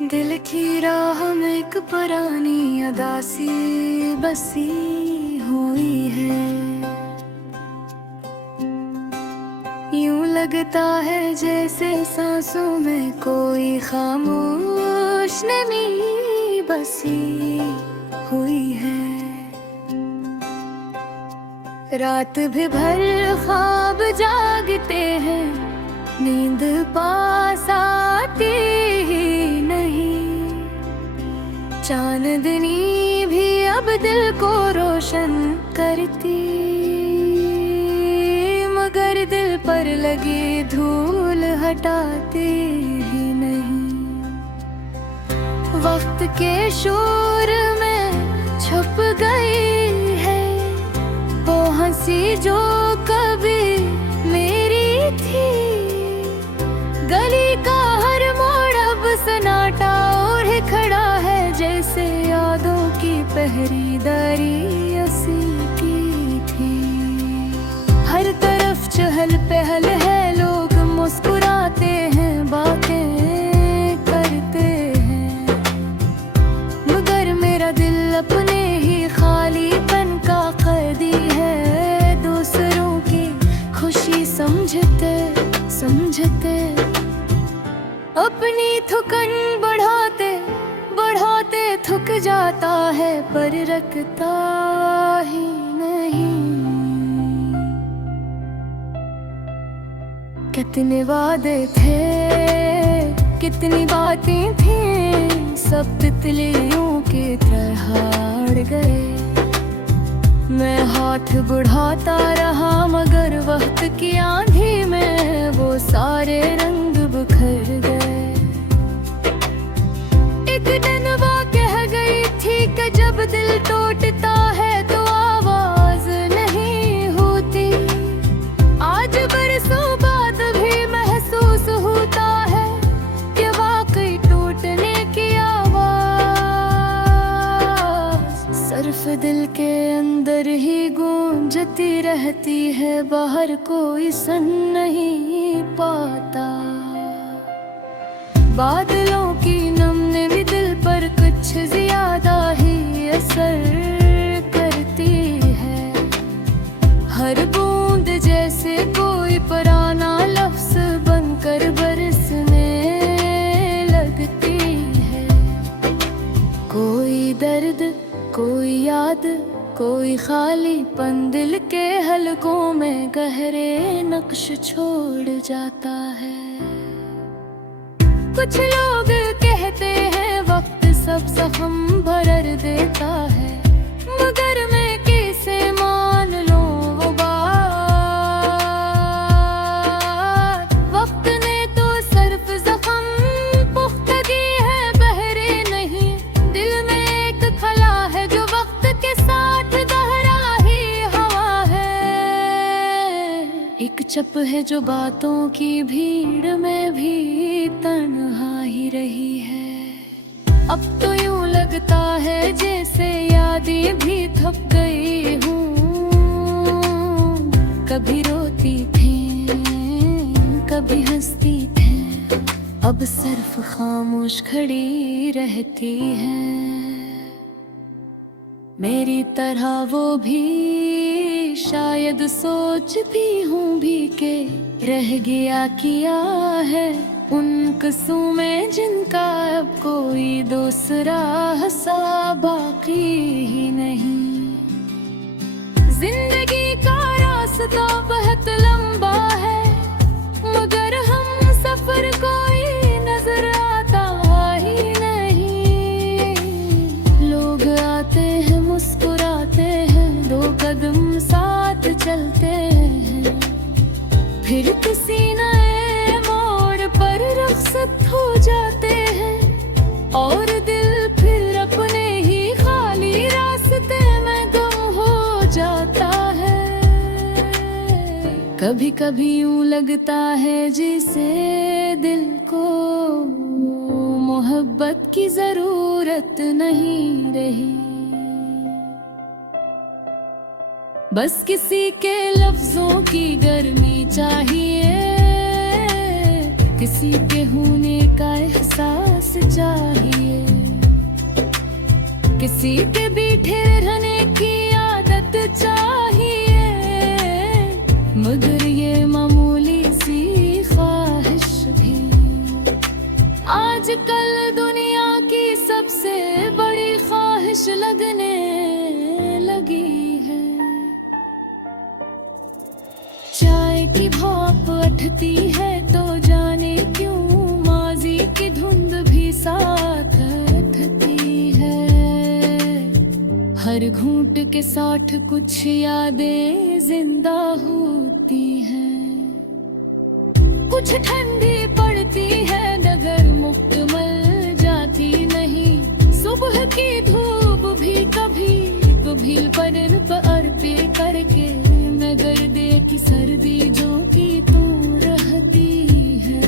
दिल की राह में एक पुरानी अदासी बसी हुई है। यूं लगता है जैसे सांसों में कोई खामोश नमी बसी हुई है। रात भी भर ख्वाब जागते हैं, नींद पास आती ही नहीं। चांदनी भी अब दिल को रोशन करती, मगर दिल पर लगी धूल हटाती ही नहीं। वक्त के शोर में छुप गई है वो हंसी जो कभी मेरी थी। गली का हर मोड़ अब सन्नाटा ओढ़े खड़ा है, जैसे यादों की पहरेदारी असी की थी। हर तरफ चहल पहल है, लोग मुस्कुराते हैं, बातें करते हैं, मगर मेरा दिल अपने ही खालीपन का कैदी है। दूसरों की खुशी समझते समझते अपनी थकन बढ़ाते बढ़ाते थक जाता है, पर रखता ही नहीं। कितने वादे थे, कितनी बातें थी, सब तितलियों की तरह अड़ गए। मैं हाथ बढ़ाता रहा, मगर वक्त की आंधी में वो सारे रंग बिखर गए। एक दिन वो कह गई थी कि जब दिल टूटता है तो आवाज नहीं होती। आज बरसों बाद भी महसूस होता है कि वाकई टूटने की आवाज सिर्फ दिल के अंदर ही गूंजती रहती है, बाहर कोई सुन नहीं पाता। बादलों की नमने भी दिल पर कुछ ज्यादा ही असर करती है। हर बूंद जैसे कोई पुराना लफ्ज बनकर बरसने लगती है। कोई दर्द, कोई याद, कोई खालीपन दिल के हलकों में गहरे नक्श छोड़ जाता है। कुछ लोग कहते हैं वक्त सब जख्म भर देता है, मगर मैं कैसे मान लूं वो बात। वक्त ने तो सिर्फ जख्म पुख्तगी है, बहरे नहीं। दिल में एक खला है जो वक्त के साथ गहरा ही हवा है। एक चप है जो बातों की भीड़ में भी तन्हा ही रही है। अब तो यूं लगता है जैसे यादें भी थक गई हूँ। कभी रोती थी, कभी हंसती थी, अब सिर्फ खामोश खड़ी रहती है। मेरी तरह वो भी शायद सोचती हूँ भी के रह गया किया है उन किस्सों में जिनका अब कोई दूसरा हिस्सा बाकी ही नहीं। जिंदगी का रास्ता बहुत लंबा है, मगर हम सफर कोई नजर आता ही नहीं। लोग आते हैं, मुस्कुराते हैं, दो कदम साथ चलते हैं, फिर किसी नए मोड़ पर रुखसत हो जाते हैं, और दिल फिर अपने ही खाली रास्ते में गुम हो जाता है। कभी कभी यूं लगता है जिसे दिल को मोहब्बत की जरूरत नहीं रही, बस किसी के लफ्जों की गर्मी चाहिए, किसी के होने का एहसास चाहिए। किसी के बीठे रहने की आदत चाहिए, मगर ये मामूली सी ख्वाहिश भी आजकल दुनिया की सबसे बड़ी ख्वाहिश लगने लगी है। चाय की भाप उठती है तो जाने क्यों माजी की धुंध भी साथ उठती है। हर घूंट के साथ कुछ यादें जिंदा होती हैं। कुछ ठंडी पड़ती है डगर मुकम्मल जाती नहीं। सुबह की धूप भी कभी कभी पर पे करके मैं गर्दे की सर्दी जो की तू रहती है।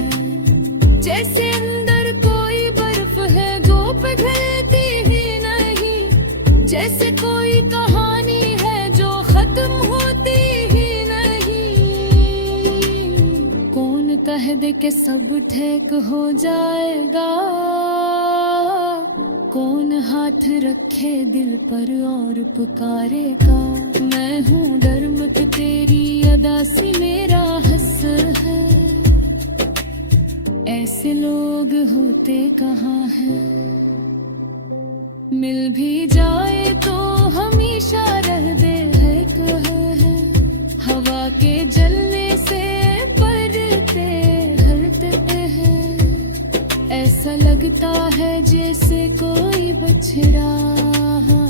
जैसे अंदर कोई बर्फ है जो पिघलती ही नहीं, जैसे कोई कहानी है जो खत्म होती ही नहीं। कौन कह दे के सब ठीक हो जाएगा, कौन हाथ रखे दिल पर और पुकारेगा। मैं हूँ डरमत तेरी अदा सी मेरा हंस है, ऐसे लोग होते कहाँ हैं। मिल भी जाए तो हमेशा रह दे है कहे, हवा के जलने से परते हरते हैं। ऐसा लगता है जैसे कोई बछड़ा है,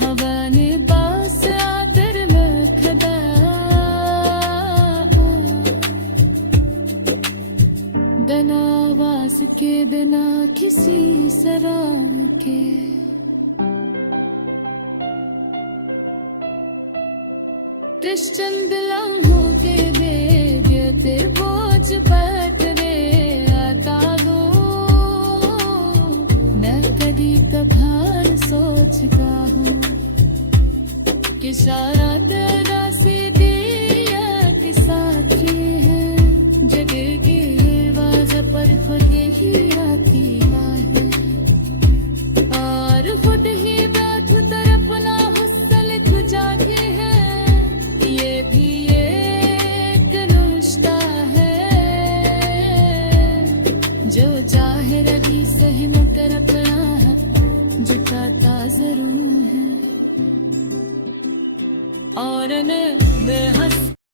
हवा ने बास आदर में खदा। बिना आवाज के बिना किसी सराह के क्रिश्चियन बिलंग हो के बेते बोझ बैठ रे आता दो। मैं कभी कभार सोचता हूँ कि शायद